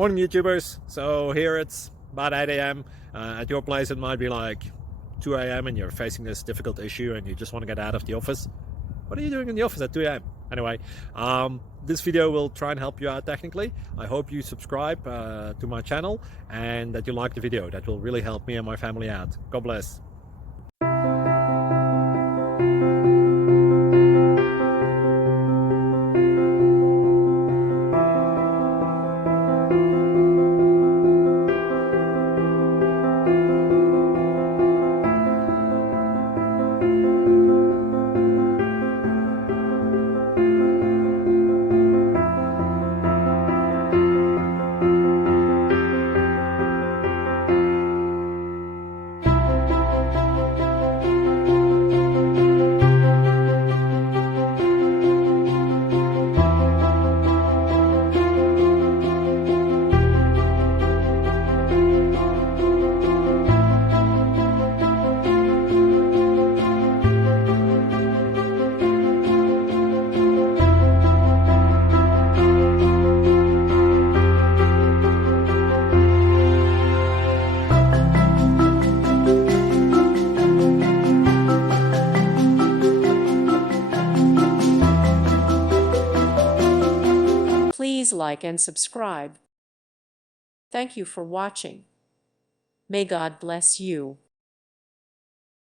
Morning YouTubers. So here it's about 8 a.m. At your place it might be like 2 a.m. and you're facing this difficult issue and you just want to get out of the office. What are you doing in the office at 2 a.m.? Anyway, this video will try and help you out technically. I hope you subscribe to my channel and that you like the video. That will really help me and my family out. God bless. Please like and subscribe. Thank you for watching. May God bless you.